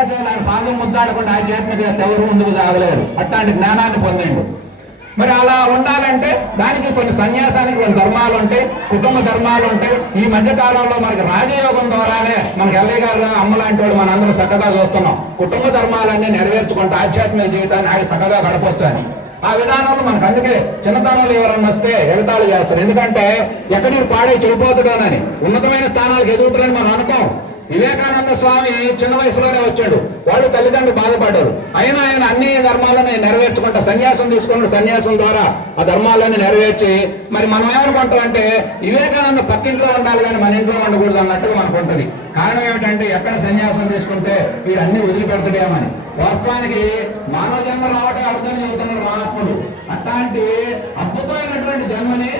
శంకరాచార్య ఆయన పాదం ముద్దాడకుండా ఆధ్యాత్మిక ఎవరు ముందుకు సాగలేరు, అట్లాంటి జ్ఞానాన్ని పొందిండు. మరి అలా ఉండాలంటే దానికి కొన్ని సన్యాసానికి కొన్ని ధర్మాలు ఉంటాయి, కుటుంబ ధర్మాలు ఉంటాయి. ఈ మధ్య కాలంలో మనకి రాజయోగం ద్వారానే మనకి ఎల్లయ్య గారు అమ్మలాంటి వాళ్ళు మనందరం చక్కగా చూస్తున్నాం. కుటుంబ ధర్మాలన్నీ నెరవేర్చుకుంటూ ఆధ్యాత్మిక జీవితాన్ని ఆయన చక్కగా గడపొచ్చు అని ఆ విధానంలో మనకు. అందుకే చిన్నతనంలో ఎవరన్నా వస్తే ఎగతాళి చేస్తారు, ఎందుకంటే ఎక్కడికి పాడే చెడిపోతున్నానని, ఉన్నతమైన స్థానాలకు ఎదుగుతున్నారని మనం అనుకోం. వివేకానంద స్వామి చిన్న వయసులోనే వచ్చాడు, వాళ్ళు తల్లిదండ్రులు బాధపడ్డారు. అయినా ఆయన అన్ని ధర్మాలను నెరవేర్చుకుంటా సన్యాసం తీసుకున్నాడు. సన్యాసం ద్వారా ఆ ధర్మాలన్నీ నెరవేర్చి మరి మనం ఏమనుకుంటాం అంటే వివేకానంద పక్కింట్లో ఉండాలి కానీ మన ఇంట్లో ఉండకూడదు అన్నట్టుగా మనకు ఉంటుంది. కారణం ఏమిటంటే ఎక్కడ సన్యాసం తీసుకుంటే వీడు అన్ని వదిలిపెడతాడేమని. వాస్తవానికి మానవ జన్మ రావటం అర్థం చెబుతున్నారు మహాత్ముడు. అట్లాంటి అద్భుతమైనటువంటి జన్మని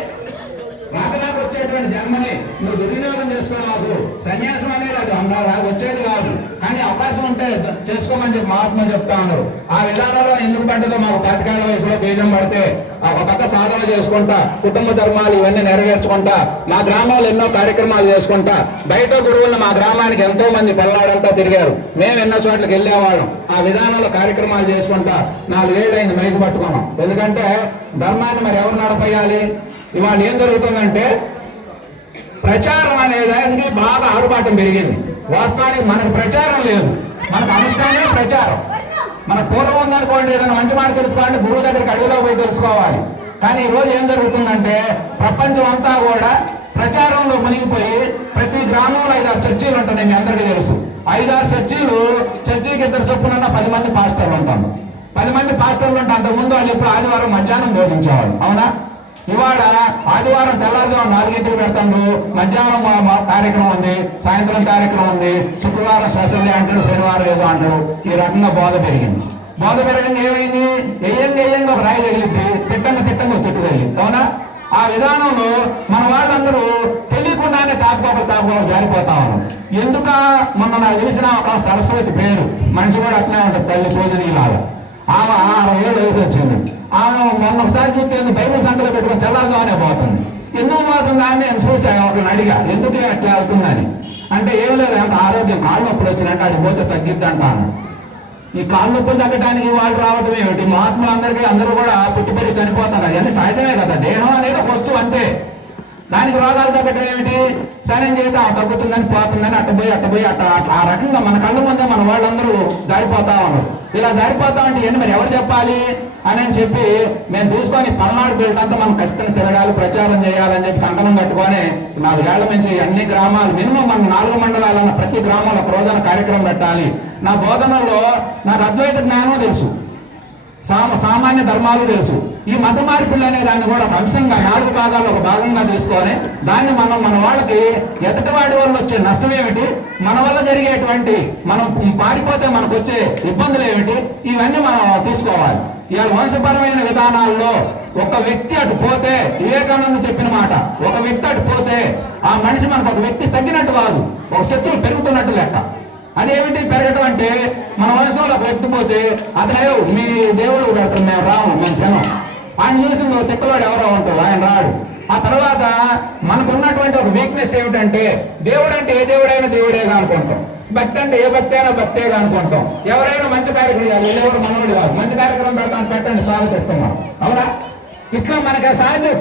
రాకరాకు వచ్చేటువంటి జన్మని నువ్వు దుర్వినియోగం చేసుకోవాలి. సన్యాసం అనేది అది వచ్చేది కాదు, కానీ అవకాశం ఉంటే చేసుకోమని చెప్పి మహాత్మ చెప్తా ఉన్నారు. ఆ విధానంలో ఎందుకు పడ్డదో మాకు 15 వయసులో బీజం పడితే ఒక పక్క సాధన చేసుకుంటా, కుటుంబ ధర్మాలు ఇవన్నీ నెరవేర్చుకుంటా, మా గ్రామాలు ఎన్నో కార్యక్రమాలు చేసుకుంటా, బయట గురువులు మా గ్రామానికి ఎంతో మంది పల్లాడంతా తిరిగారు, మేము ఎన్నో చోట్లకి వెళ్ళేవాళ్ళం. ఆ విధానంలో కార్యక్రమాలు చేసుకుంటా 4 ఏళ్ళు అయింది మైకు పట్టుకున్నాం. ఎందుకంటే ధర్మాన్ని మరి ఎవరు నడపేయాలి? ఇవాళ ఏం జరుగుతుందంటే ప్రచారం అనేది బాగా ఆరుబాటం పెరిగింది. వాస్తవానికి మనకు ప్రచారం లేదు, మనకు అనుష్ఠానమే ప్రచారం. మన పూర్వం ఉందనుకోండి, ఏదైనా మంచి మాట తెలుసుకోవాలంటే గురువు దగ్గరికి అడుగులో పోయి తెలుసుకోవాలి. కానీ ఈరోజు ఏం జరుగుతుందంటే ప్రపంచం అంతా కూడా ప్రచారంలో మునిగిపోయి ప్రతి గ్రామంలో 5-6 చర్చీలు ఉంటున్నాయి. మీ అందరికీ తెలుసు. 5-6 చర్చీలు, చర్చీకి 2 చొప్పున 10 మంది పాస్టర్లు ఉంటారు. 10 మంది పాస్టర్లు ఉంటే అంతకుముందు వాళ్ళు ఇప్పుడు ఆదివారం మధ్యాహ్నం బోధించేవాళ్ళు, అవునా? ఇవాళ ఆదివారం తెల్లారుజాము 4 పెడతాడు, మధ్యాహ్నం కార్యక్రమం ఉంది, సాయంత్రం కార్యక్రమం ఉంది, శుక్రవారం స్పెషల్ డే అంటాడు, శనివారం ఏదో అంటాడు. ఈ రకంగా బోధ పెరిగింది. బోధ పెరగంగా ఏమైంది? ఏయంగా ఒక రాయి తగిలింది, తిట్టంగా తిట్టు తగిలింది, అవునా? ఆ విధానంలో మన వాళ్ళందరూ తెలియకుండానే తాపుకోక జారిపోతా ఉన్నారు. ఎందుక మొన్న నాకు తెలిసిన ఒక సరస్వతి పేరు మనిషి కూడా అట్నే ఉంటుంది, తల్లి పూజనీలాగా. ఆమె 60 ఏళ్ళు వయసు వచ్చింది. ఆమె మొన్న ఒకసారి చూస్తే బైబుల్ సంఖ్యలో పెట్టుకుని తెల్లారుగానే పోతుంది. ఎందుకు పోతుందా అని నేను చూశాను, ఒకరిని అడిగా ఎందుకు అట్లా అవుతుందని. అంటే ఏం లేదు, అంత ఆరోగ్యం కాళ్ళు నొప్పులు వచ్చినట్టు అది పోతే తగ్గిద్ది అంటాను. ఈ కాళ్ళు నొప్పులు తగ్గడానికి వాళ్ళు రావటం ఏమిటి? మహాత్ములందరికీ అందరూ కూడా పుట్టిపరి చనిపోతున్నారు, అవన్నీ సహజమే కదా. దేహం అనేది ఒక వస్తువు అంతే, దానికి రోగాలు తగ్గటం ఏమిటి? సరైన జీవితం తగ్గుతుందని పోతుందని అట్టపోయి ఆ రకంగా మన కళ్ళ ముందే మన వాళ్ళందరూ దారిపోతా ఉన్నారు. ఇలా దారిపోతా ఉంటే ఇవన్నీ మరి ఎవరు చెప్పాలి అని చెప్పి మేము తీసుకొని పల్నాడు బెల్టంతా మనం ఖచ్చితంగా తిరగాలి, ప్రచారం చేయాలని చెప్పి కంకణం కట్టుకొని 4 ఏళ్ల నుంచి అన్ని గ్రామాలు మినిమం మన 4 మండలాలన్న ప్రతి గ్రామంలో బోధన కార్యక్రమం పెట్టాలి. నా బోధనలో నాకు అద్వైత జ్ఞానం తెలుసు, సామాన్య ధర్మాలు తెలుసు. ఈ మత మార్పులు అనే దాన్ని కూడా ఒక అంశంగా 4 భాగాల్లో ఒక భాగంగా తీసుకొని దాన్ని మన వాళ్ళకి ఎదుటివాడి వల్ల వచ్చే నష్టం ఏమిటి, మన వల్ల జరిగేటువంటి మనం పారిపోతే మనకు వచ్చే ఇబ్బందులు ఏమిటి, ఇవన్నీ మనం తీసుకోవాలి. ఇవాళ వంశపరమైన విధానాల్లో ఒక వ్యక్తి అటు పోతే, వివేకానంద చెప్పిన మాట, ఒక వ్యక్తి అటు పోతే ఆ మనిషి మనకు ఒక వ్యక్తి తగ్గినట్టు కాదు, ఒక శత్రువు పెరుగుతున్నట్టు లెక్క. అదేమిటి పెరగటం అంటే మన వయసులో ఒక వ్యక్తి పోతే అతనే మీ దేవుడు పెడతాం, మేము రాము, మేము తినం. ఆయన చూసి నువ్వు తిక్కలోడు ఎవరో ఉంటావు, ఆయన రాడు. ఆ తర్వాత మనకున్నటువంటి ఒక వీక్నెస్ ఏమిటంటే దేవుడు అంటే ఏ దేవుడైనా దేవుడేగా అనుకుంటాం, భక్తి అంటే ఏ భక్తి అయినా భక్తేగా అనుకుంటాం. ఎవరైనా మంచి కార్యక్రమం ఎవరు మనవుడు కాదు, మంచి కార్యక్రమం పెడతాను పెట్టండి స్వాగతిస్తున్నాం, అవునా? ఇట్లా మనకి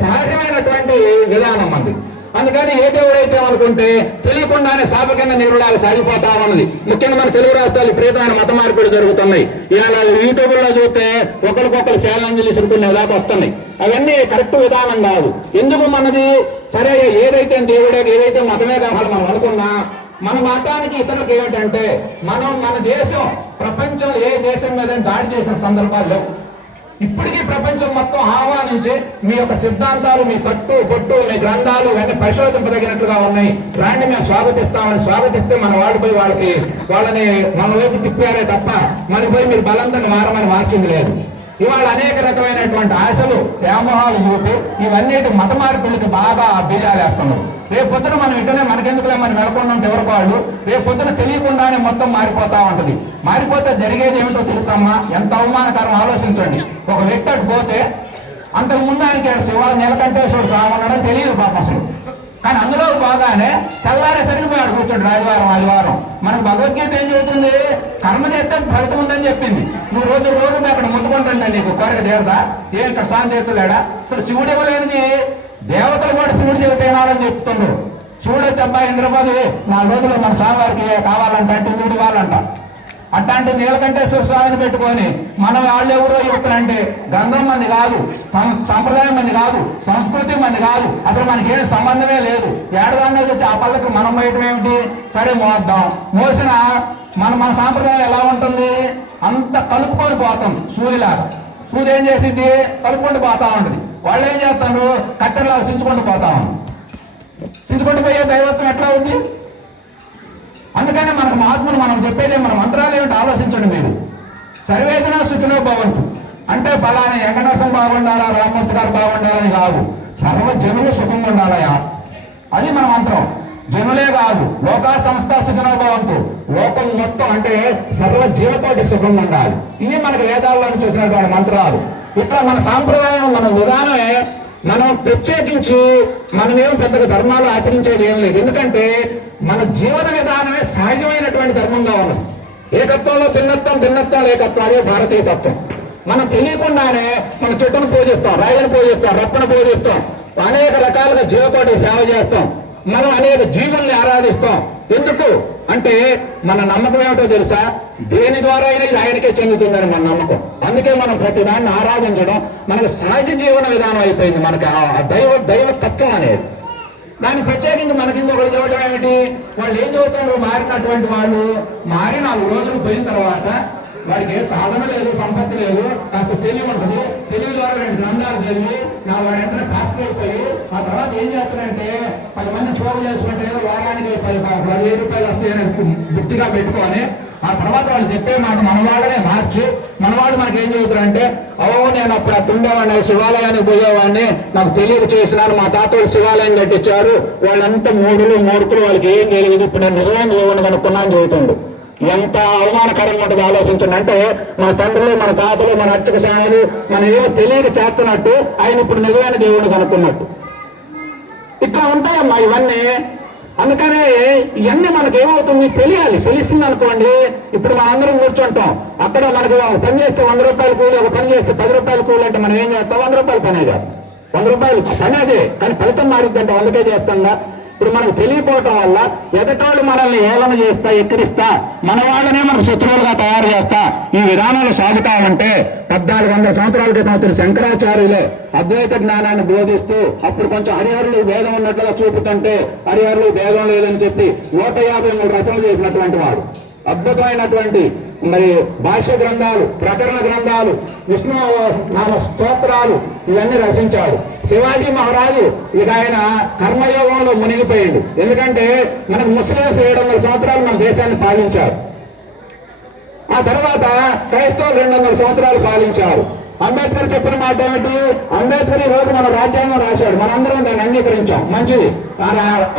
సహజమైనటువంటి విధానం అది. అందుకని ఏ దేవుడైతే అనుకుంటే తెలియకుండానే శాపకింద నిరుడాలు సాగిపోతా ఉన్నది. ముఖ్యంగా మన తెలుగు రాష్ట్రాలు విపరీతమైన మత మార్పిడి జరుగుతున్నాయి. ఇలా యూట్యూబ్లో చూస్తే ఒకరికొకరు ఛాలెంజ్లు ఇసుకునే దాకా వస్తున్నాయి. అవన్నీ కరెక్ట్ విధానం కాదు. ఎందుకు మనది సరే ఏదైతే దేవుడే ఏదైతే మతమే కావాలి మనం అనుకున్నా, మన మతానికి ఇతరులకు ఏమిటంటే మన దేశం ప్రపంచంలో ఏ దేశం మీద దాడి చేసిన సందర్భాల్లో ఇప్పటికీ ప్రపంచం మొత్తం ఆహ్వానించి మీ యొక్క సిద్ధాంతాలు, మీ కట్టు పొట్టు, మీ గ్రంథాలు ఇవన్నీ పరిశోధింపదగినట్లుగా ఉన్నాయి, రాండి మేము స్వాగతిస్తే మన వాడిపోయి వాళ్ళని మన వైపు తిప్పారే తప్ప మన పోయి మీరు బలంతంగా మారమని మార్చింది లేదు. ఇవాళ అనేక రకమైనటువంటి ఆశలు, వ్యామోహాలు చూపి ఇవన్నీ మత మార్పులకి బాగా బీజాలు వేస్తున్నారు. రేపు పొద్దున మనం ఇక్కడనే మనకెందుకులే మనం వెళ్ళకుండా ఉంటే ఎవరికి వాళ్ళు రేపు పొద్దున తెలియకుండానే మొత్తం మారిపోతా ఉంటుంది. మారిపోతే జరిగేది ఏమిటో తెలుసమ్మా, ఎంత అవమానకరం ఆలోచించండి. ఒక వ్యక్తి అటు పోతే అంతకు ముందు ఆయనకి శివాలు నీలకంఠేశ్వరుడు స్వామి ఉన్నాడని తెలియదు పాపం. అసలు కానీ అందులో బాగానే తెల్లారేసరికి పోయాడు కూర్చోండి ఆదివారం. మనకు భగవద్గీత ఏం చెబుతుంది? కర్మ చేస్తే ఫలితం ఉందని చెప్పింది. నువ్వు రోజు అక్కడ ముద్దుకుంటుండే నీకు కోరిక తీరదా? ఏం ఇక్కడ స్నానం తీర్చలేడా? అసలు శివుడు ఇవ్వలేనిది దేవతలు కూడా శివుడు చెబుతున్నాడని చెప్తుండ్రు. శివుడు వచ్చి అబ్బాయి ఇంద్రపది 4 రోజుల్లో మన స్వామివారికి కావాలంట అంటే ఇంద్రుడు ఇవ్వాలంట. అట్లాంటి నీలకంఠేశ్వర స్వామిని పెట్టుకొని మనం వాళ్ళు ఎవరో చెప్తారంటే గంధం మంది కాదు, సంప్రదాయం మంది కాదు, సంస్కృతి మంది కాదు, అసలు మనకి ఏం సంబంధమే లేదు. ఏడదాన్ని వచ్చి ఆ పళ్ళకి మనం వేయటం ఏమిటి? సరే మోద్దాం. మోసిన మన సాంప్రదాయం ఎలా ఉంటుంది? అంత కలుపుకొని పోతాం సూదిలాగా. సూది ఏం చేసింది? కలుపుకుంటూ పోతా ఉంటుంది. వాళ్ళు ఏం చేస్తారు? కత్తెరలాగా సించుకుంటూ పోతా ఉంటాం. సించుకుంటూ పోయే దైవత్వం ఎట్లా ఉంది? అందుకనే మనకు మహాత్ములు మనం చెప్పేది మన మంత్రాలు ఏమిటి ఆలోచించండి మీరు. సర్వేజన సుఖినో భవంతు అంటే బలాన్ని వెంకటేశ్వరం బాగుండాలా, రామమూర్తి గారు బాగుండాలని కాదు, సర్వజనులు సుఖంగా ఉండాలయా, అది మన మంత్రం. జనులే కాదు, లోకా సంస్థ సుఖినో భవంతు, లోకం మొత్తం అంటే సర్వ జీవకోటి సుఖంగా ఉండాలి. ఇవి మనకు వేదాల్లో నుంచి వచ్చినటువంటి మంత్రాలు. ఇట్లా మన సాంప్రదాయం, మన విధానమే. మనం ప్రత్యేకించి మనమేం పెద్దగా ధర్మాలు ఆచరించేది ఏం లేదు. ఎందుకంటే మన జీవన విధానమే సహజమైనటువంటి ధర్మంగా ఉన్నది. ఏకత్వంలో భిన్నత్వం, భిన్నత్వం ఏకత్వం, అదే భారతీయ తత్వం. మనం తెలియకుండానే మన చెట్టును పూజిస్తాం, రాయిని పూజిస్తాం, రప్పను పూజిస్తాం, అనేక రకాలుగా జీవకోటి సేవ చేస్తాం, మనం అనేక జీవుల్ని ఆరాధిస్తాం. ఎందుకు అంటే మన నమ్మకం ఏమిటో తెలుసా? దేని ద్వారా అయినా ఇది ఆయనకే చెందుతుందని మన నమ్మకం. అందుకే మనం ప్రతి దాన్ని ఆరాధించడం మనకు సహజ జీవన విధానం అయిపోయింది. మనకి ఆ దైవ తత్వం అనేది. దాన్ని ప్రత్యేకించి మనకి ఇంకొకటి చూడటం ఏమిటి? వాళ్ళు ఏం చదువుతారు? మారినటువంటి వాళ్ళు మారి 4 రోజులు పోయిన తర్వాత వాడికి ఏ సాధన లేదు, సంపత్తి లేదు, కాస్త తెలివి ఉంటుంది. తెలివి ద్వారా 2 గ్రంథాలు తెలివి వాడు వెంటనే పాస్టర్ అయిపోయి ఆ తర్వాత ఏం చేస్తారంటే 10 మంది చోటు చేసుకుంటే వారానికి 10,000 రూపాయలు వస్తాయని గుర్తిగా పెట్టుకొని ఆ తర్వాత వాళ్ళు చెప్పే మాట మనవాళ్ళనే మార్చి మనవాళ్ళు మనకి ఏం చెబుతారంటే, నేను అప్పుడు అక్కడ ఉండేవాడిని, శివాలయానికి పోయేవాడిని, నాకు తెలియక చేసినాను, మా తాతలు శివాలయం కట్టించారు, వాళ్ళంతా మూర్ఖులు, వాళ్ళకి ఏం తెలియదు, ఇప్పుడు నేను నిజమైన దేవుని కనుక్కున్నాను చెబుతుండు. ఎంత అవమానకరంగా ఉంటుంది ఆలోచించండి. అంటే మన తండ్రులు, మన తాతలు, మన అర్చక స్వాములు మనం ఏమో తెలియక చేస్తున్నట్టు, ఆయన ఇప్పుడు నిజమైన దేవుడిని కనుక్కున్నట్టు. ఇట్లా ఉంటాయమ్మా ఇవన్నీ. అందుకనే ఇవన్నీ మనకు ఏమవుతుంది తెలియాలి. తెలిసింది అనుకోండి, ఇప్పుడు మనందరం కూర్చుంటాం, అక్కడ మనకు పని చేస్తే 100 రూపాయలు కూలి, ఒక పని చేస్తే 10 రూపాయలు కూలి అంటే మనం ఏం చేస్తాం? 100 రూపాయలు పనే కాదు, 100 రూపాయలు పని అదే, కానీ ఫలితం మారిద్దంటే అందుకే చేస్తాంగా. ఇప్పుడు మనకు తెలియపోవటం వల్ల ఎదటోళ్ళు మనల్ని ఏలన చేస్తా, ఎక్కిరిస్తా, మన వాళ్ళనే మనకు శత్రువులుగా తయారు చేస్తా ఈ విధానాలు సాగుతా ఉంటే 1400 సంవత్సరాల క్రితం వచ్చిన శంకరాచార్యులే అద్వైత జ్ఞానాన్ని బోధిస్తూ అప్పుడు కొంచెం హరిహరులు భేదం ఉన్నట్లుగా చూపుతుంటే హరిహరులు భేదం లేదని చెప్పి 153 రచనలు చేసినటువంటి వాడు. అద్భుతమైనటువంటి భాష్య గ్రంథాలు, ప్రకరణ గ్రంథాలు, విష్ణు నామ స్తోత్రాలు ఇవన్నీ రచించాడు. శివాజీ మహారాజు ఇక ఆయన కర్మయోగంలో మునిగిపోయాడు. ఎందుకంటే మనకు ముస్లింస్ 700 సంవత్సరాలు మన దేశాన్ని పాలించారు. ఆ తర్వాత క్రైస్తవులు 200 సంవత్సరాలు పాలించారు. అంబేద్కర్ చెప్పిన మాట ఏమిటి? అంబేద్కర్ ఈ రోజు మన రాజ్యాంగం రాశాడు, మనందరం దాన్ని అంగీకరించాం, మంచిది,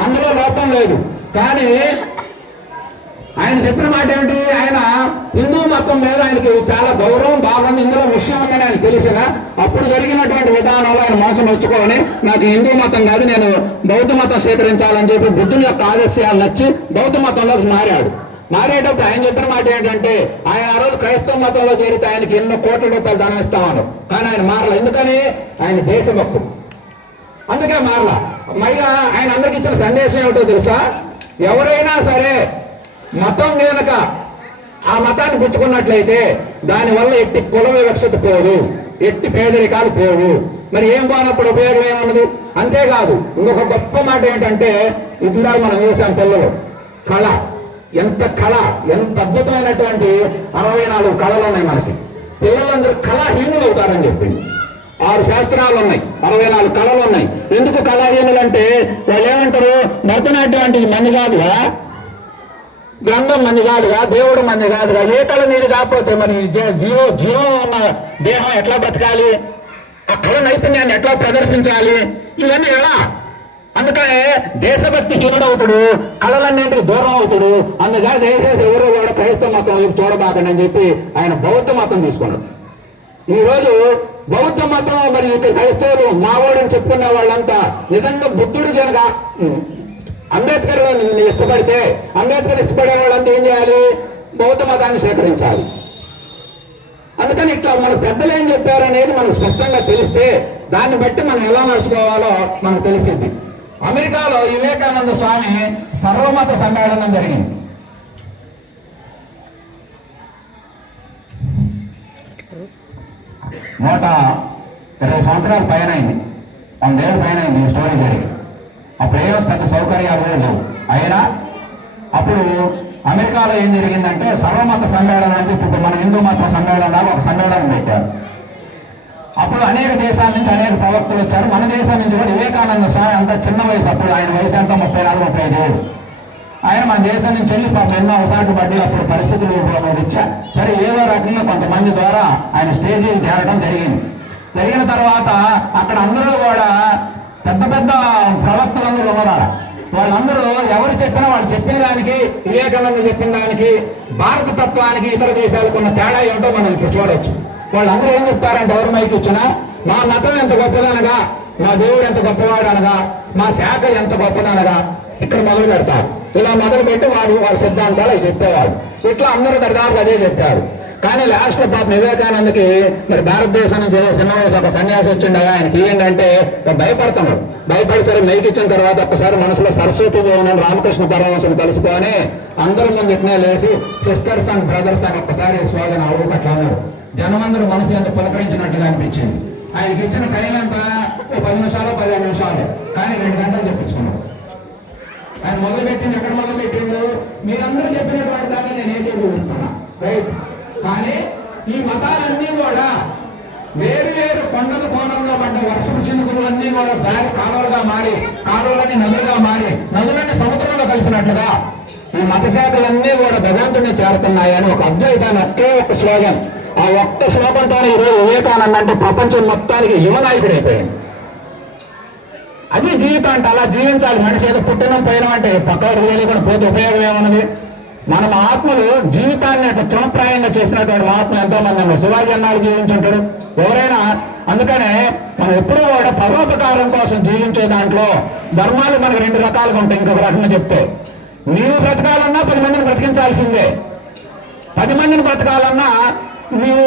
అందులో లోపం లేదు. కానీ ఆయన చెప్పిన మాట ఏమిటి? ఆయన హిందూ మతం మీద ఆయనకి చాలా గౌరవం బాగుంది. ఇందులో విషయం అని ఆయన తెలిసిన అప్పుడు జరిగినటువంటి విధానంలో ఆయన మనసు నొచ్చుకొని నాకు హిందూ మతం కాదు, నేను బౌద్ధ మతం స్వీకరించాలని చెప్పి బుద్ధుని యొక్క ఆదర్శాలు నచ్చి బౌద్ధ మతంలోకి మారాడు. మారేటప్పుడు ఆయన చెప్పిన మాట ఏంటంటే, ఆయన ఆ రోజు క్రైస్తవ మతంలో చేరితే ఆయనకి ఎన్నో కోట్ల రూపాయలు ధనం ఇస్తామన్నారు. కానీ ఆయన మారల. ఎందుకని? ఆయన దేశభక్తుడు, అందుకే మారల. మళ్ళీ ఆయన అందరికి ఇచ్చిన సందేశం ఏమిటో తెలుసా? ఎవరైనా సరే మతం కనుక ఆ మతాన్ని పుచ్చుకున్నట్లయితే దానివల్ల ఎట్టి కుల వివక్షత పోదు, ఎట్టి పేదరికాలు పోవు. మరి ఏం పోనప్పుడు ఉపయోగం ఏమన్నది? అంతేకాదు ఇంకొక గొప్ప మాట ఏంటంటే, ఇందాక మనం చూసాం పిల్లలు కళ, ఎంత అద్భుతమైనటువంటి 64 కళలు ఉన్నాయి మనకి. పిల్లలందరూ కళాహీనులు అవుతారని చెప్పింది. 6 శాస్త్రాలు ఉన్నాయి, 64 కళలు ఉన్నాయి. ఎందుకు కళాహీనులు అంటే వాళ్ళు ఏమంటారు? భరతనాట్యం అంటే మంది కాదుగా, గ్రంథం మంది కాదుగా, దేవుడు మంది కాదుగా, ఏ కళ నీరు కాకపోతే మరి జీవం ఉన్న దేహం ఎట్లా బ్రతకాలి? ఆ కళ నైపుణ్యాన్ని ఎట్లా ప్రదర్శించాలి? ఇవన్నీ ఎలా? అందుకనే దేశభక్తి హీనుడవుతాడు, కళలన్నింటికి దూరం అవుతాడు. అందుకని దయచేసి ఎవరు కూడా క్రైస్తవ మతం చూడబాకండి అని చెప్పి ఆయన బౌద్ధ మతం తీసుకున్నాడు. ఈరోజు బౌద్ధ మతం మరి క్రైస్తవులు మావోడని చెప్పుకునే వాళ్ళంతా నిజంగా బుద్ధుడు కనుక అంబేద్కర్ ఇష్టపడితే అంబేద్కర్ ఇష్టపడే వాళ్ళంతా ఏం చేయాలి? బౌద్ధ మతాన్ని స్వీకరించాలి. అందుకని ఇట్లా మన పెద్దలు ఏం చెప్పారనేది మనకు స్పష్టంగా తెలిస్తే దాన్ని బట్టి మనం ఎలా నడుచుకోవాలో మనకు తెలిసింది. అమెరికాలో వివేకానంద స్వామి సర్వమత సమ్మేళనం జరిగింది. నూట 20 సంవత్సరాల పైన అయింది, 100 ఏళ్ళ పైన అయింది ఈ స్టోరీ జరిగి. అప్పుడు ఏవో పెద్ద సౌకర్యాలు కూడా లేవు. అయినా అప్పుడు అమెరికాలో ఏం జరిగిందంటే సర్వమత సమ్మేళనం అంటే ఇప్పుడు మన హిందూ మత సమ్మేళనాలు ఒక సమ్మేళనం పెట్టారు. అప్పుడు అనేక దేశాల నుంచి అనేక ప్రవక్తలు వచ్చారు. మన దేశం నుంచి కూడా వివేకానంద స్వామి అంత చిన్న వయసు, అప్పుడు ఆయన వయసు అంతా 34-35 ఏళ్ళు. ఆయన మన దేశం నుంచి వెళ్ళి పాపం ఎన్నో అవసరాలు పడి అప్పుడు పరిస్థితులు రీత్యా సరే ఏదో రకంగా కొంతమంది ద్వారా ఆయన స్టేజీకి చేరడం జరిగింది. జరిగిన తర్వాత అక్కడ అందరూ కూడా పెద్ద పెద్ద ప్రవక్తలందరూ ఉన్నారు. వాళ్ళందరూ ఎవరు చెప్పినా వాళ్ళు చెప్పిన దానికి, వివేకానంద చెప్పిన దానికి, భారత తత్వానికి ఇతర దేశాలకు ఉన్న తేడా ఏమిటో మనం ఇప్పుడు చూడవచ్చు. వాళ్ళందరూ ఏం చెప్తారంటే ఎవరు మైకి ఇచ్చినా మా మతం ఎంత గొప్పదనగా, మా దేవుడు ఎంత గొప్పవాడు అనగా, మా శాఖ ఎంత గొప్పదనగా ఇక్కడ మొదలు పెడతారు. ఇలా మొదలు పెట్టి వారి సిద్ధాంతాలు అవి చెప్పేవాడు. ఇట్లా అందరూ దరిదాపు అదే చెప్పారు. కానీ లాస్ట్ లో పాప వివేకానందకి మరి భారతదేశం నుంచి చిన్న వయసు ఒక సన్యాసి వచ్చిండగా ఆయనకి ఏంటంటే భయపడుతున్నాడు. భయపడి సరే మైకి ఇచ్చిన తర్వాత ఒక్కసారి మనసులో సరస్వతి దేవుని రామకృష్ణ పరమహంసను కలుసుకొని అందరి ముందు ఇట్నే లేచి సిస్టర్స్ అండ్ బ్రదర్స్ అని ఒక్కసారి స్వాగతం అడుగు పెట్టారు. జనమందరూ మనసు ఎంత పులకరించినట్టుగా అనిపించింది. ఆయనకి ఇచ్చిన టైం ఎంత 10 నిమిషాలు 15 నిమిషాలు, కానీ 2 గంటలు చెప్పించుకున్నాడు. ఆయన మొదలుపెట్టింది ఎక్కడ మొదలుపెట్టిండు? మీరందరూ చెప్పినటువంటి దాన్ని నేను ఏం చెప్పుకుంటున్నా, రైట్? కానీ ఈ మతాలన్నీ కూడా వేరు వేరు కొండల కోణంలో పడ్డ వర్షపు చినుకులు అన్నీ కూడా దారి కాలువలుగా మారి, కాలువలన్నీ నదులుగా మారి, నదులన్నీ సముద్రంలో కలిసినట్లుగా ఈ మత శాఖలన్నీ కూడా భగవంతుడిని చేరుతున్నాయని ఒక అద్వైతాన్ని ఒకే ఒక స్లోగన్, ఆ ఒక్క శ్లోకంతోనే ఈరోజు వివేకానంద అంటే ప్రపంచం మొత్తానికి యువనాయకుడైపోయాడు. అది జీవితం అంటే అలా జీవించాలి. మనిషి ఏదో పుట్టినం పోయినాం అంటే పక్కవాడు తెలియకుండా పోతే ఉపయోగం ఏమన్నది? మన మహాత్ములు జీవితాన్ని అట్లా తృణప్రాయంగా చేసినటువంటి మహాత్ములు ఎంతో మంది అన్నారు. శివాజీ అన్నాడు జీవించుంటాడు ఎవరైనా. అందుకనే మనం ఎప్పుడూ కూడా పరోపకారం కోసం జీవించే దాంట్లో ధర్మాలు మనకు 2 రకాలుగా ఉంటాయి. ఇంకొక రకంగా చెప్తే నీవు బ్రతకాలన్నా 10 మందిని బ్రతికించాల్సిందే, 10 మందిని బ్రతకాలన్నా నీవు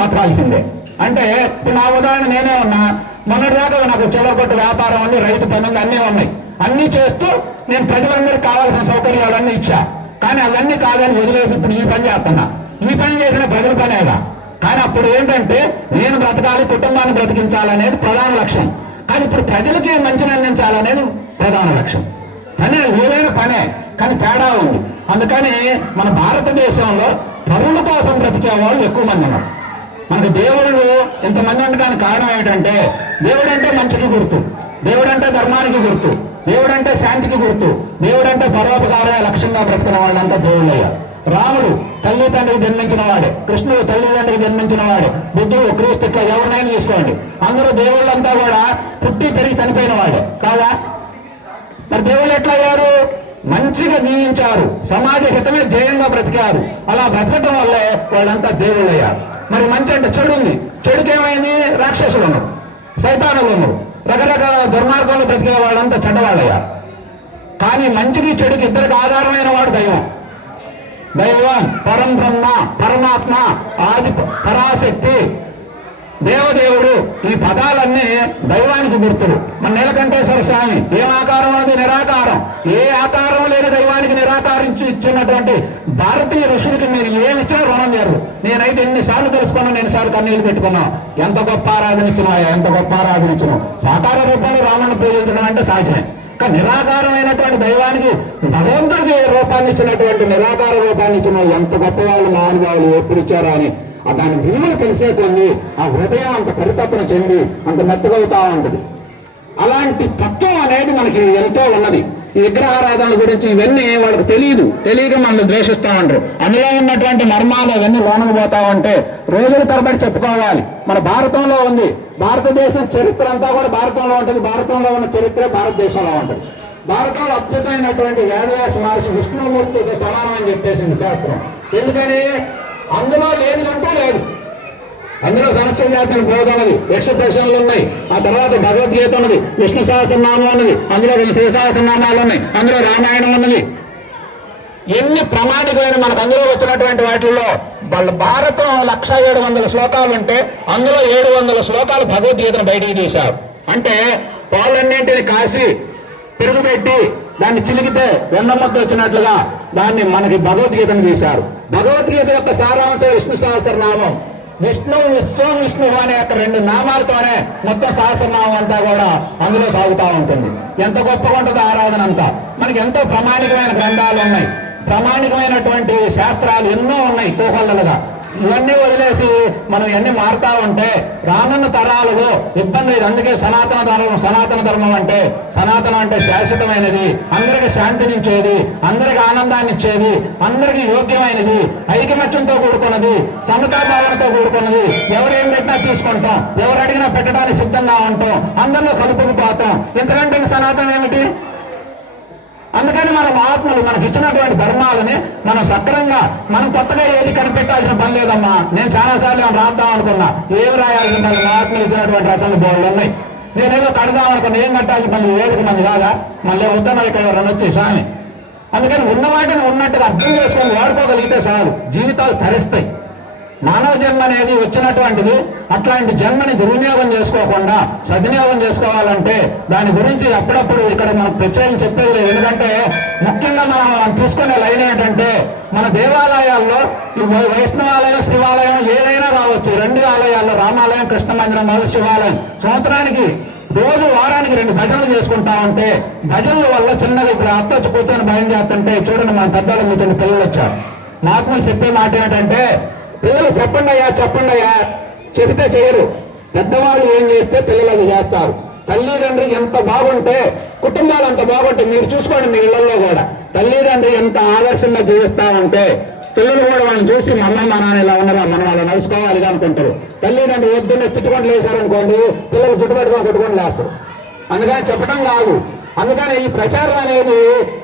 బతకాల్సిందే. అంటే ఇప్పుడు నా ఉదాహరణ నేనే ఉన్నా, మొన్నటిదాకా నాకు చిల్లర కొట్టు వ్యాపారం ఉంది, రైతు పనులు అన్నీ ఉన్నాయి. అన్నీ చేస్తూ నేను ప్రజలందరికీ కావాల్సిన సౌకర్యాలన్నీ ఇచ్చా. కానీ అవన్నీ కాదని వదిలేసి ఇప్పుడు ఈ పని చేస్తున్నా. ఈ పని చేసిన ప్రజల పనేగా. కానీ అప్పుడు ఏంటంటే నేను బ్రతకాలి, కుటుంబాన్ని బ్రతికించాలనేది ప్రధాన లక్ష్యం. కానీ ఇప్పుడు ప్రజలకి మంచిని అందించాలనేది ప్రధాన లక్ష్యం. పనే వీలైన పనే, కానీ తేడా ఉంది. అందుకని మన భారతదేశంలో పరుల కోసం బ్రతికే వాళ్ళు ఎక్కువ మంది ఉన్నారు. మనకు దేవుళ్ళు ఇంతమంది ఉండడానికి కారణం ఏంటంటే దేవుడు అంటే మంచికి గుర్తు, దేవుడు అంటే ధర్మానికి గుర్తు, దేవుడు అంటే శాంతికి గుర్తు, దేవుడు అంటే పరోపకారమే లక్ష్యంగా బ్రతుకున్న వాళ్ళంతా దేవుళ్ళయ్యారు. రాముడు తల్లి తండ్రికి జన్మించిన వాడే, కృష్ణుడు తల్లిదండ్రికి జన్మించిన వాడే, బుద్ధుడు క్రీస్తు ఇట్లా ఎవరినైనా తీసుకోండి, అందరూ దేవుళ్ళంతా కూడా పుట్టి పెరిగి చనిపోయిన వాడే కాదా? మరి దేవుళ్ళు ఎట్లా అయ్యారు? మంచిగా జీవించారు, సమాజ హితమే ధ్యేయంగా బ్రతికారు. అలా బ్రతకటం వల్లే వాళ్ళంతా దేవుళ్ళు అయ్యారు. మరి మంచి అంటే చెడు ఉంది, చెడుకి ఏమైంది? రాక్షసులు ఉన్నారు, సైతానులు ఉన్నారు, రకరకాల దుర్మార్గంలో బ్రతికే వాళ్ళంతా చెడ్డవాళ్ళయ్యారు. కానీ మంచికి చెడుకి ఇద్దరికి ఆధారమైన వాడు దైవం. దైవం, పరం బ్రహ్మ, పరమాత్మ, ఆది పరాశక్తి, దేవదేవుడు, ఈ పదాలన్నీ దైవానికి గుర్తులు. మన నీలకంఠేశ్వర స్వామి ఏం ఆకారం అనేది? నిరాకారం. ఏ ఆకారం లేని దైవానికి నిరాకారించి ఇచ్చినటువంటి భారతీయ ఋషులకి మీరు ఏమి ఇచ్చినా రుణం లేరు. నేనైతే ఎన్నిసార్లు తెలుసుకున్నాను, ఎన్నిసార్లు కన్నీళ్లు పెట్టుకున్నాను. ఎంత గొప్ప ఆరాధన ఇచ్చినాయా, ఎంత గొప్ప ఆరాధన ఇచ్చినావు. సాకార రూపంలో రాముని పూజించడం అంటే సాధ్యమే. కానీ నిరాకారమైనటువంటి దైవానికి భగవంతుడికి రూపాన్ని ఇచ్చినటువంటి నిరాకార రూపాన్ని ఇచ్చిన ఎంత గొప్ప వాళ్ళు మహానుభావులు ఎప్పుడు ఇచ్చారో అని దాని విలువలు తెలిసే కొన్ని ఆ హృదయం అంత పరితపన చెంది అంత మెత్తగవుతా ఉంటుంది. అలాంటి తత్వం అనేది మనకి ఎంతో ఉన్నది. ఈ విగ్రహారాధనల గురించి ఇవన్నీ వాళ్ళకి తెలియక మనల్ని ద్వేషిస్తూ ఉంటారు. అందులో ఉన్నటువంటి మర్మాలు అవన్నీ లోనకు పోతా ఉంటే రోజుల తరబడి చెప్పుకోవాలి. మన భారతంలో ఉంది, భారతదేశం చరిత్ర అంతా కూడా భారతంలో ఉంటుంది. భారతంలో ఉన్న చరిత్ర భారతదేశంలో ఉంటుంది. భారతంలో అద్భుతమైనటువంటి వేదవ్యాస మహర్షి విష్ణుమూర్తితో సమానం అని చెప్పేసింది శాస్త్రం. ఎందుకని? అందులో లేనిదంటూ లేదు. అందులో సనత్సంజాతన బోధ ఉన్నది, యక్ష ప్రశ్నలు ఉన్నాయి, ఆ తర్వాత భగవద్గీత ఉన్నది, విష్ణు సహస్రనామం ఉన్నది, అందులో శివ సహస్రనామాలు ఉన్నాయి, అందులో రామాయణం ఉన్నది. ఎన్ని ప్రామాణికమైన మనకు అందులో వచ్చినటువంటి వాటిల్లో వాళ్ళ భారతం 1700 శ్లోకాలు ఉంటే అందులో 700 శ్లోకాలు భగవద్గీతను బయటికి తీశారు. అంటే పాలన్నింటిని కాసి పెరుగుపెట్టి దాన్ని చిలికితే వెన్నమ్మద్ద వచ్చినట్లుగా దాన్ని మనకి భగవద్గీతను తీశారు. భగవద్గీత యొక్క సారాంశం విష్ణు సహస్రనామం. విష్ణు అనే యొక్క 2 నామాలతోనే మొత్తం సహస్రనామం అంతా కూడా అందులో సాగుతూ ఉంటుంది. ఎంత గొప్పగా ఉంటుందో ఆరాధన అంతా. మనకి ఎంతో ప్రామాణికమైన గ్రంథాలు ఉన్నాయి, ప్రామాణికమైనటువంటి శాస్త్రాలు ఎన్నో ఉన్నాయి కోహళ్ళలుగా. ఇవన్నీ వదిలేసి మనం ఇవన్నీ మారుతా ఉంటే రానున్న తరాలకు ఇబ్బంది. అందుకే సనాతన ధర్మం అంటే సనాతనం అంటే శాశ్వతమైనది, అందరికీ శాంతినిచ్చేది, అందరికీ ఆనందాన్ని ఇచ్చేది, అందరికీ యోగ్యమైనది, ఐకమత్యంతో కూడుకున్నది, సమతాభావనతో కూడుకున్నది. ఎవరేం పెట్టినా తీసుకుంటాం, ఎవరు అడిగినా పెట్టడానికి సిద్ధంగా ఉంటాం, అందరిలో కలుపుకుపోతాం. ఎందుకంటే సనాతనం ఏమిటి? అందుకని మన మహాత్ములు మనకి ఇచ్చినటువంటి ధర్మాలని మనం సక్రంగా మనం కొత్తగా ఏది కనిపెట్టాల్సిన పని లేదమ్మా. నేను చాలాసార్లు రాద్దాం అనుకున్నా, ఏమి రాయాల్సిన పని మహాత్ములు ఇచ్చినటువంటి రచనలు బోర్డులు ఉన్నాయి. నేనేదో కడదాం అనుకున్నా, ఏం కట్టాల్సిన పని వేదిక మంది కాదా, మళ్ళీ వద్దన్నారు ఇక్కడ ఎవరన్నా వచ్చి స్వామి. అందుకని ఉన్న వాటిని ఉన్నట్టుగా అర్థం చేసుకొని వాడుకోగలిగితే చాలు, జీవితాలు తరిస్తాయి. మానవ జన్మ అనేది వచ్చినటువంటిది, అట్లాంటి జన్మని దుర్వినియోగం చేసుకోకుండా సద్వినియోగం చేసుకోవాలంటే దాని గురించి అప్పుడప్పుడు ఇక్కడ మనం ప్రత్యేకం చెప్పేది లేదు. ఎందుకంటే ముఖ్యంగా మనం తీసుకునే లైన్ ఏంటంటే మన దేవాలయాల్లో వైష్ణవాలయం శివాలయం ఏదైనా రావచ్చు. 2 ఆలయాల్లో రామాలయం, కృష్ణ మందిరం మరియు శివాలయం సంవత్సరానికి రోజు వారానికి 2 భజనలు చేసుకుంటా ఉంటే భజనల వల్ల చిన్నగా ఇప్పుడు అత్తొచ్చి కూర్చొని భయం చేస్తుంటే చూడండి మన పెద్దలు మీతో పిల్లలు వచ్చారు. మహాత్ములు చెప్పే మాట ఏంటంటే పిల్లలు చెప్పండి అయ్యా చెబితే చేయరు, పెద్దవాళ్ళు ఏం చేస్తే పిల్లలు అది చేస్తారు. తల్లిదండ్రి ఎంత బాగుంటే కుటుంబాలు అంత బాగుంటే మీరు చూసుకోండి మీ ఇళ్లలో కూడా తల్లిదండ్రి ఎంత ఆదర్శంగా జీవిస్తా ఉంటే పిల్లలు కూడా వాళ్ళని చూసి మా అమ్మ మా నాన్న ఇలా ఉన్నారా మనం అలా నడుచుకోవాలి అనుకుంటారు. తల్లిదండ్రులు వద్దున్నే తిట్టుకొని లేచారనుకోండి పిల్లలు కొట్టుకొని లేస్తారు. అందుకని చెప్పడం కాదు. అందుకని ఈ ప్రచారం అనేది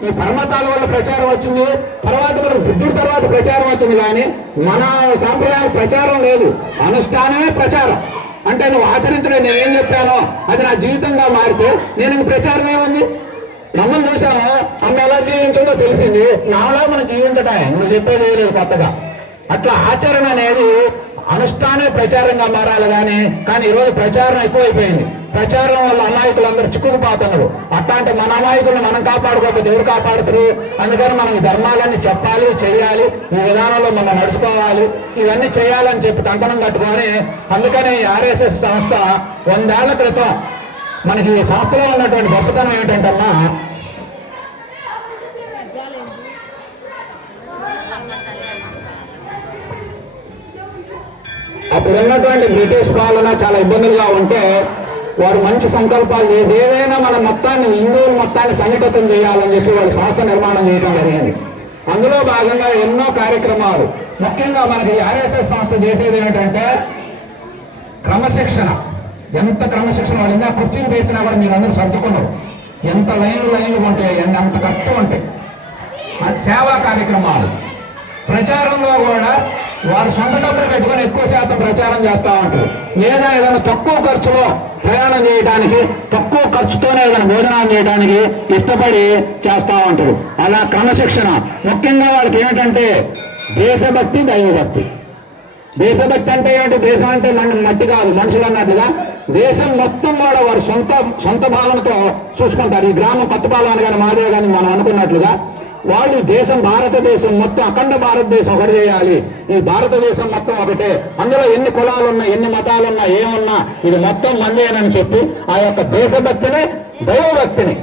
ఈ పరమతాల వల్ల ప్రచారం వచ్చింది, తర్వాత మనం బుద్ధుడి తర్వాత ప్రచారం వచ్చింది. కానీ మన సాంప్రదాయ ప్రచారం లేదు, అనుష్ఠానమే ప్రచారం. అంటే నువ్వు ఆచరించడం నేనేం చెప్పానో అది నా జీవితంగా మారితే నేను ప్రచారం ఏముంది? నమ్మని చూసాను, అమ్మ ఎలా జీవించిందో తెలిసింది, నాలో మనం జీవించటమే, నువ్వు చెప్పేది లేదు కొత్తగా. అట్లా ఆచరణ అనేది అనుష్ఠానే ప్రచారంగా మారాలి. కానీ ఈరోజు ప్రచారం ఎక్కువైపోయింది. ప్రచారం వల్ల అమాయకులందరూ చిక్కుకుపోతున్నారు. అట్లాంటి మన అమాయకులను మనం కాపాడుకోకపోతే ఎవరు కాపాడుతారు? అందుకని మనం ఈ ధర్మాలన్నీ చెప్పాలి, చేయాలి, ఈ విధానంలో మనం నడుచుకోవాలి, ఇవన్నీ చేయాలని చెప్పి కంకణం కట్టుకొని అందుకని ఆర్ఎస్ఎస్ సంస్థ 100 ఏళ్ల క్రితం మనకి ఈ సంస్థలో ఉన్నటువంటి గొప్పతనం ఏంటంటమ్మా, అప్పుడు ఉన్నటువంటి బ్రిటిష్ పాలన చాలా ఇబ్బందులుగా ఉంటే వారు మంచి సంకల్పాలు చేసి ఏదైనా మన మొత్తాన్ని హిందువుల మొత్తాన్ని సంఘటితం చేయాలని చెప్పి వాళ్ళు సంస్థ నిర్మాణం చేయడం జరిగింది. అందులో భాగంగా ఎన్నో కార్యక్రమాలు, ముఖ్యంగా మనకి ఆర్ఎస్ఎస్ సంస్థ చేసేది ఏంటంటే క్రమశిక్షణ. ఎంత క్రమశిక్షణ పడింది, ఆ కుర్చీలు పేర్చినా కూడా మీరు అందరూ సర్దుకున్నారు. ఎంత లైన్లు ఉంటాయి, అంత కష్టం ఉంటాయి. సేవా కార్యక్రమాలు, ప్రచారంలో కూడా వారు సొంత డబ్బులు పెట్టుకొని ఎక్కువ శాతం ప్రచారం చేస్తూ ఉంటారు. లేదా ఏదైనా తక్కువ ఖర్చులో ప్రయాణం చేయడానికి, తక్కువ ఖర్చుతోనే ఏదైనా భోజనం చేయడానికి ఇష్టపడి చేస్తూ ఉంటారు. అలా క్రమశిక్షణ. ముఖ్యంగా వాళ్ళకి ఏమిటంటే దేశభక్తి, దైవభక్తి. దేశభక్తి అంటే ఏంటి? దేశం అంటే మట్టి కాదు, మనుషులు అన్నట్లుగా దేశం మొత్తం కూడా వారు సొంత భావనతో చూసుకుంటారు. ఈ గ్రామం కొత్తపాలెం కానీ మాదే కానీ మనం అనుకున్నట్లుగా వాళ్ళు దేశం, భారతదేశం మొత్తం, అఖండ భారతదేశం ఒకటి చేయాలి. ఈ భారతదేశం మొత్తం ఒకటే, అందులో ఎన్ని కులాలు ఉన్నా, ఎన్ని మతాలు ఉన్నా, ఏమున్నా ఇది మొత్తం మందేనని చెప్పి ఆ యొక్క దేశభక్తిని, దైవభక్తిని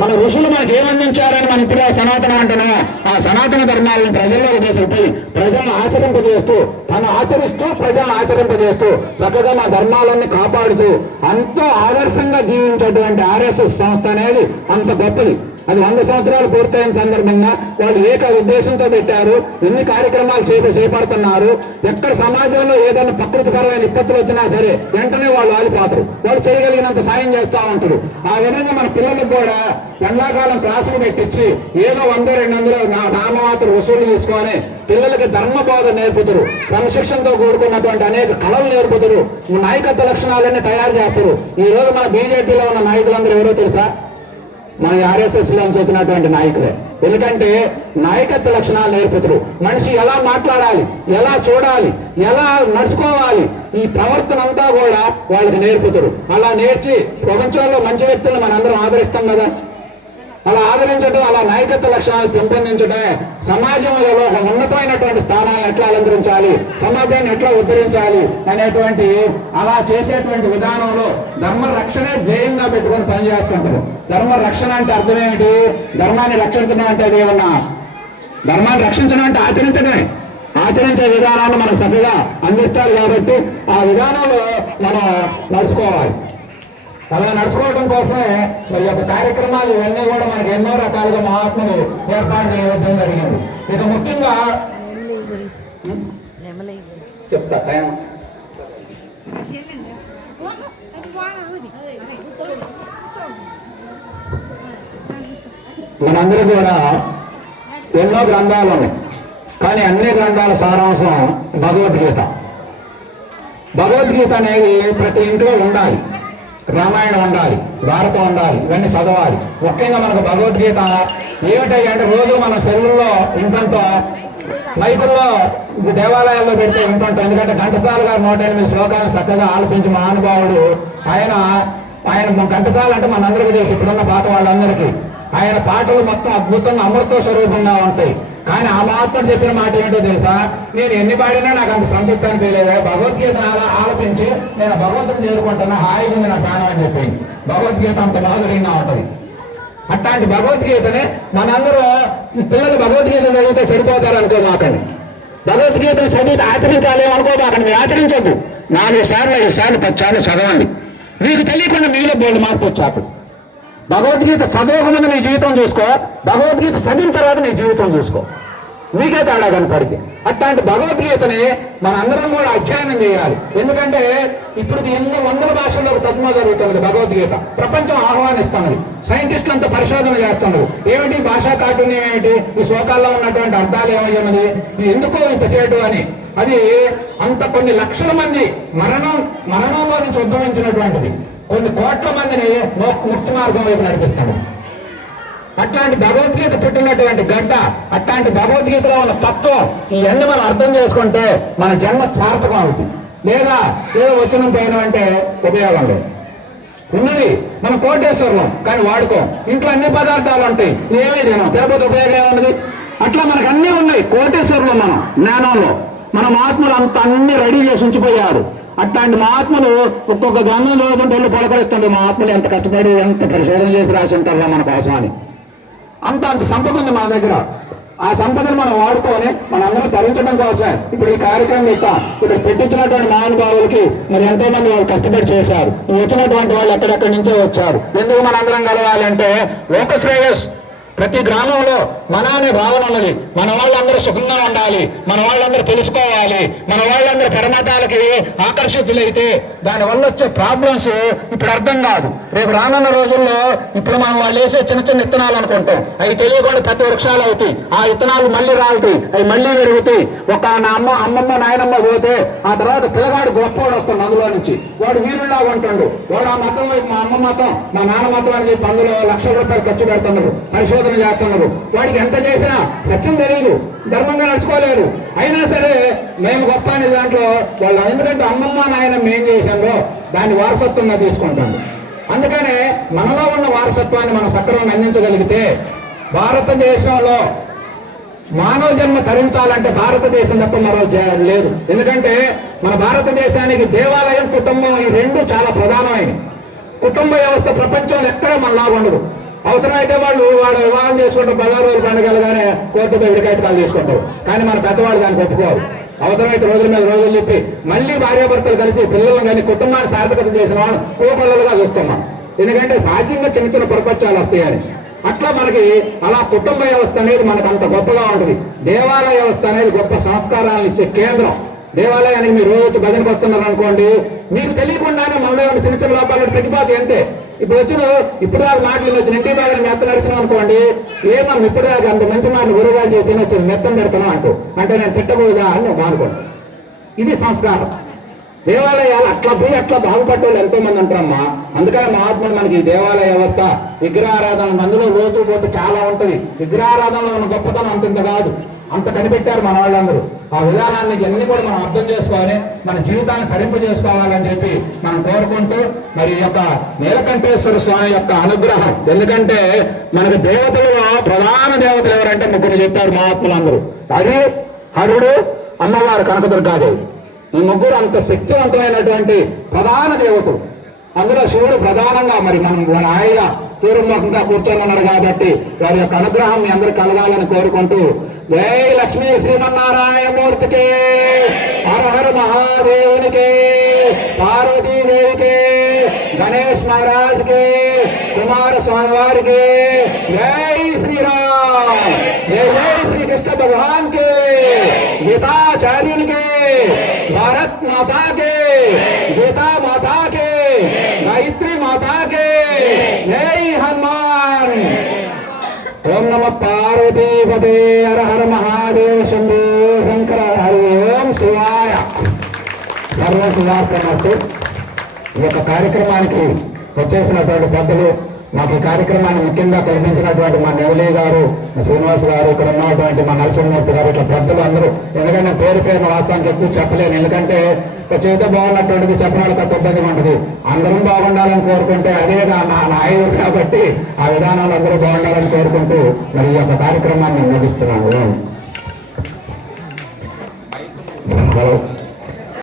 మన ఋషులు మనకి ఏమందించారని మనం ఇప్పుడు సనాతనం అంటున్నామో ఆ సనాతన ధర్మాలను ప్రజల్లో తీసుకుపోయి ప్రజలను ఆచరింపజేస్తూ, తను ఆచరిస్తూ ప్రజలను ఆచరింపజేస్తూ చక్కగా మా ధర్మాలన్నీ కాపాడుతూ ఎంతో ఆదర్శంగా జీవించేటువంటి ఆర్ఎస్ఎస్ సంస్థ అనేది అంత గొప్పది. అది 100 సంవత్సరాలు పూర్తయిన సందర్భంగా వాళ్ళు ఏక ఉద్దేశంతో పెట్టారు, ఎన్ని కార్యక్రమాలు చేపడుతున్నారు. ఎక్కడ సమాజంలో ఏదైనా ప్రకృతికరమైన విపత్తులు వచ్చినా సరే వెంటనే వాళ్ళు ఆలిపోతారు, వాళ్ళు చేయగలిగినంత సాయం చేస్తూ ఉంటారు. ఆ విధంగా మన పిల్లలకు కూడా ఎండాకాలం క్లాసులు పెట్టించి ఏదో 100-200 నామమాత్రం వసూలు తీసుకొని పిల్లలకి ధర్మబోధ నేర్పుతారు, క్రమశిక్షణతో కూడుకున్నటువంటి అనేక కళలు నేర్పుతారు, నాయకత్వ లక్షణాలన్నీ తయారు చేస్తారు. ఈ రోజు మన బీజేపీలో ఉన్న నాయకులందరూ ఎవరో తెలుసా? మన ఆర్ఎస్ఎస్ లోంచి వచ్చినటువంటి నాయకులే. ఎందుకంటే నాయకత్వ లక్షణాలు నేర్పుతారు, మనిషి ఎలా మాట్లాడాలి, ఎలా చూడాలి, ఎలా నడుచుకోవాలి, ఈ ప్రవర్తన అంతా కూడా వాళ్ళకి నేర్పుతారు. అలా నేర్చి ప్రపంచంలో మంచి వ్యక్తులను మనందరం ఆదరిస్తాం కదా, అలా ఆదరించడం, అలా నాయకత్వ లక్షణాలు పెంపొందించడమే సమాజంలో ఒక ఉన్నతమైనటువంటి స్థానాలను ఎట్లా అలంకరించాలి, సమాజాన్ని ఎట్లా ఉద్ధరించాలి అనేటువంటి అలా చేసేటువంటి విధానంలో ధర్మ రక్షణే ధ్యేయంగా పెట్టుకొని పనిచేస్తుంటారు. ధర్మ రక్షణ అంటే అర్థం ఏమిటి? ధర్మాన్ని రక్షించడం అంటే ఏమన్నా, ధర్మాన్ని రక్షించడం అంటే ఆచరించడమే. ఆచరించే విధానాన్ని మనం సభ్యుగా అందిస్తారు కాబట్టి ఆ విధానంలో మనం నడుచుకోవాలి. అలా నడుచుకోవడం కోసమే మరి యొక్క కార్యక్రమాలు ఇవన్నీ కూడా మనకి ఎన్నో రకాలుగా మహాత్ములు ఏర్పాటు చేయడం జరిగింది. ఇక ముఖ్యంగా చెప్తా మనందరూ కూడా ఎన్నో గ్రంథాలు ఉన్నాయి, కానీ అన్ని గ్రంథాల సారాంశం భగవద్గీత. భగవద్గీత అనేది ప్రతి ఇంట్లో ఉండాలి. రామాయణం ఉండాలి, భారతం ఉండాలి, ఇవన్నీ చదవాలి. ముఖ్యంగా మనకు భగవద్గీత ఏమిటంటే రోజు మన సెల్లుల్లో ఇంకంతో మైకుల్లో దేవాలయాల్లో పెడితే ఇంకంతో, ఎందుకంటే ఘంటసాల గారు 108 శ్లోకాలను చక్కగా ఆలోచించి మహానుభావుడు ఆయన ఘంటసాల అంటే మనందరికీ తెలుసు, ఇప్పుడున్న పాత వాళ్ళందరికీ. ఆయన పాటలు మొత్తం అద్భుతంగా అమృత స్వరూపంగా ఉంటాయి. కానీ ఆ మాత్రం చెప్పిన మాట ఏంటో తెలుసా? నేను ఎన్ని పాడినా నాకు అంత సంతృప్తి అనిపించలేదు, భగవద్గీతను అలా ఆలపించి నేను భగవంతుని చేరుకుంటున్నా, హాయిగా నా ప్రాణం అని చెప్పింది. భగవద్గీత అంత మాధుర్యంగా ఉంటుంది. అట్లాంటి భగవద్గీతనే మనందరూ పిల్లలు భగవద్గీత చదివితే చెడిపోతారు అనుకోమాకండి. భగవద్గీతను చదివితే ఆచరించాలి అనుకోమాకండి. మీరు ఆచరించద్దు. 4 సార్లు 5 సార్లు 10 సార్లు చదవండి. మీకు తెలియకుండా మీలో బోల్డ్ మార్పు వచ్చాక భగవద్గీత చదవకముందు నీ జీవితం చూసుకో, భగవద్గీత చదివిన తర్వాత నీ జీవితం చూసుకో, మీకే తేడా కనపడితే. అట్లాంటి భగవద్గీతని మన అందరం కూడా అధ్యయనం చేయాలి. ఎందుకంటే ఇప్పుడు ఎన్నో 100 భాషల్లో తర్జుమా జరుగుతున్నది భగవద్గీత. ప్రపంచం ఆహ్వానిస్తున్నది, సైంటిస్టులు అంతా పరిశోధన చేస్తున్నారు. ఏమిటి భాషా కాఠిన్యం ఏమిటి, ఈ శ్లోకాల్లో ఉన్నటువంటి అర్థాలు ఏమయ్యున్నది, ఎందుకు ఇంత చేయడం అని. అది అంత కొన్ని లక్షల మంది మరణంలో నుంచి ఉద్భవించినటువంటిది, కొన్ని కోట్ల మందిని ముక్తి మార్గం వైపు నడిపిస్తాడు. అట్లాంటి భగవద్గీత పెట్టినటువంటి గడ్డ, అట్లాంటి భగవద్గీతలో ఉన్న తత్వం ఇవన్నీ మనం అర్థం చేసుకుంటే మన జన్మ సార్థకం అవుతుంది. లేదా ఏదో వచ్చిన పోయిన అంటే ఉపయోగం లేదు. ఉన్నది మనం కోటేశ్వరం కానీ వాడుకోం, ఇంట్లో అన్ని పదార్థాలు ఉంటాయి, ఏమీ తినం, తిరుపతి ఉపయోగం ఏమున్నది. అట్లా మనకు అన్నీ ఉన్నాయి కోటేశ్వరంలో. మనం జ్ఞానంలో మన మహాత్ములు అంత అన్ని రెడీ చేసి ఉంచిపోయారు. అట్లాంటి మహాత్ములు ఒక్కొక్క గ్రంథం చదువుకుంటే వాళ్ళు పొలకరిస్తుంటే మహాత్ములు ఎంత కష్టపడి ఎంత పరిశోధన చేసి రాసి ఉంటారా మన కోసం అని. అంత సంపద ఉంది మన దగ్గర. ఆ సంపదను మనం వాడుకొని మనందరం తరించడం కోసమే ఇప్పుడు ఈ కార్యక్రమం ఇస్తాం. ఇక్కడ పెట్టించినటువంటి మహానుభావులకి మరి ఎంతో మంది వాళ్ళు కష్టపడి చేశారు. వచ్చినటువంటి వాళ్ళు ఎక్కడెక్కడి నుంచో వచ్చారు. ఎందుకు మనందరం కలవాలి అంటే లోక శ్రేయస్. ప్రతి గ్రామంలో మన అనే భావన ఉన్నది. మన వాళ్ళందరూ సుఖంగా ఉండాలి, మన వాళ్ళందరూ తెలుసుకోవాలి, మన వాళ్ళందరూ పరమతాలకి ఆకర్షితులైతే దానివల్ల వచ్చే ప్రాబ్లమ్స్ ఇప్పుడు అర్థం కాదు. రేపు రానున్న రోజుల్లో ఇప్పుడు మనం వాళ్ళు వేసే చిన్న చిన్న విత్తనాలు అనుకుంటాం, అవి తెలియకుండా పెద్ద వృక్షాలు అవుతాయి. ఆ విత్తనాలు మళ్ళీ రాలుతాయి, అవి మళ్ళీ పెరుగుతాయి. ఒక అమ్మమ్మ నాయనమ్మ పోతే ఆ తర్వాత పిల్లగాడు గొప్పవాడు వస్తాడు, అందులో నుంచి వాడు వీరులాగా ఉంటాడు. వాడు ఆ మతం వైపు మా అమ్మ మతం మా నాన్న మతం అని చెప్పి అందులో లక్షల రూపాయలు ఖర్చు పెడుతున్నారు, పరిశోధన చేస్తున్నారు. వాడికి ఎంత చేసినా సత్యం తెలియదు, ధర్మంగా నడుచుకోలేరు. అయినా సరే మేము గొప్ప అనే దాంట్లో వాళ్ళు, ఎందుకంటే అమ్మమ్మ నాయన మేం చేశామో దాని వారసత్వంగా తీసుకుంటాము. అందుకనే మనలో ఉన్న వారసత్వాన్ని మనం సక్రమంగా అందించగలిగితే భారతదేశంలో మానవ జన్మ తరించాలంటే భారతదేశం తప్ప మరో లేదు. ఎందుకంటే మన భారతదేశానికి దేవాలయం, కుటుంబం ఈ రెండు చాలా ప్రధానమైనవి. కుటుంబ వ్యవస్థ ప్రపంచంలో ఎక్కడ మనలాగా ఉండదు. అవసరమైతే వాళ్ళు వివాహం చేసుకుంటారు, 16 రోజులు పండుగలుగానే కోర్టుపై విడికాయతకాలు తీసుకుంటారు. కానీ మన పెద్దవాళ్ళు దాన్ని ఒప్పుకోరు. అవసరమైతే రోజుల మీద రోజులు చెప్పి మళ్ళీ భార్యాభర్తలు కలిసి పిల్లలను కానీ కుటుంబాన్ని సార్థకత చేసిన వాళ్ళు కోపల్లలుగా చూస్తున్నాం. ఎందుకంటే సాధ్యంగా చిన్న చిన్న పొరపక్షాలు వస్తాయని. అట్లా మనకి అలా కుటుంబ వ్యవస్థ అనేది మనకు అంత గొప్పగా ఉంటుంది. దేవాలయ వ్యవస్థ అనేది గొప్ప సంస్కారాలను ఇచ్చే కేంద్రం. దేవాలయానికి మీరు రోజు భజనకు వస్తున్నారు అనుకోండి, మీకు తెలియకుండానే మనలో ఉన్న చిన్న చిన్న లోపాలు తగ్గిపోతాయి అంతే. ఇప్పుడు ఇప్పుడు దాకా మాటలు వచ్చిన ఇంటి బాగా మెత్త నడిచినాం అనుకోండి, ఏమో ఇప్పుడు దాకా అంత మంచి మాటలు గురుగా తినొచ్చు మెత్తం పెడతాను అంటే నేను తిట్టబోదా అని నువ్వు అనుకోండి. ఇది సంస్కారం. దేవాలయాలు అట్లా పోయి అట్లా బాగుపడ్డ వాళ్ళు ఎంతో మంది అంటారమ్మా. అందుకని మహాత్ముడు మనకి ఈ దేవాలయ వ్యవస్థ, విగ్రహారాధన అందులో రోజు పోతే చాలా ఉంటుంది. విగ్రహారాధనలో ఉన్న గొప్పతనం అంత కాదు, అంత కనిపెట్టారు మన వాళ్ళందరూ. ఆ విధానాన్ని అన్ని కూడా మనం అర్థం చేసుకోవాలి, మన జీవితాన్ని తరింపజేసుకోవాలని చెప్పి మనం కోరుకుంటూ, మరి ఈ యొక్క నీలకంఠేశ్వర స్వామి యొక్క అనుగ్రహం, ఎందుకంటే మనకి దేవతలుగా ప్రధాన దేవతలు ఎవరంటే ముగ్గురు చెప్పారు మహాత్ములందరూ. అది హరుడు, అమ్మవారు కనకదుర్గాదేవి. ఈ ముగ్గురు అంత శక్తివంతమైనటువంటి ప్రధాన దేవతలు. అందులో శివుడు ప్రధానంగా మరి మనం వారి హాయిగా తూర్ముఖంగా కూర్చొని ఉన్నాడు కాబట్టి వారి యొక్క అనుగ్రహం మీ అందరూ కలగాలని కోరుకుంటూ, జై లక్ష్మీ శ్రీమన్నారాయణమూర్తికి, హర హర మహాదేవునికి, పార్వతీదేవికి, గణేష్ మహారాజ్కి, కుమారస్వామి వారికి, జై శ్రీరామ్, జై జై శ్రీకృష్ణ భగవాన్ కి, గీతాచార్యునికి, भारत माता के, गीता माता के, गायत्री माता के, जय हनुमान। ओम नमः पार्वती पते, हर हर महादेव शंभो शंकर, हरि ओम शिवाय। सर्व శుభాకాంక్షలు. ఈ యొక్క కార్యక్రమానికి వచ్చేసినటువంటి పెద్దలు, మాకు ఈ కార్యక్రమాన్ని ముఖ్యంగా కల్పించినటువంటి మా నెవలే గారు, శ్రీనివాస్ గారు, ఇక్కడ ఉన్నటువంటి మా నరసింహమూర్తి గారు, ఇట్లా పెద్దలు అందరూ. ఎందుకంటే పేరు వాస్తవానికి ఎక్కువ చెప్పలేను, ఎందుకంటే చేత బాగున్నటువంటిది చెప్పడానికి తప్ప ఇబ్బందిగా ఉంటుంది. అందరం బాగుండాలని కోరుకుంటే అదే నా ఆయుధం కాబట్టి ఆ విధానాలు అందరూ బాగుండాలని కోరుకుంటూ మరి ఈ యొక్క కార్యక్రమాన్ని ముగిస్తున్నాను. హలో.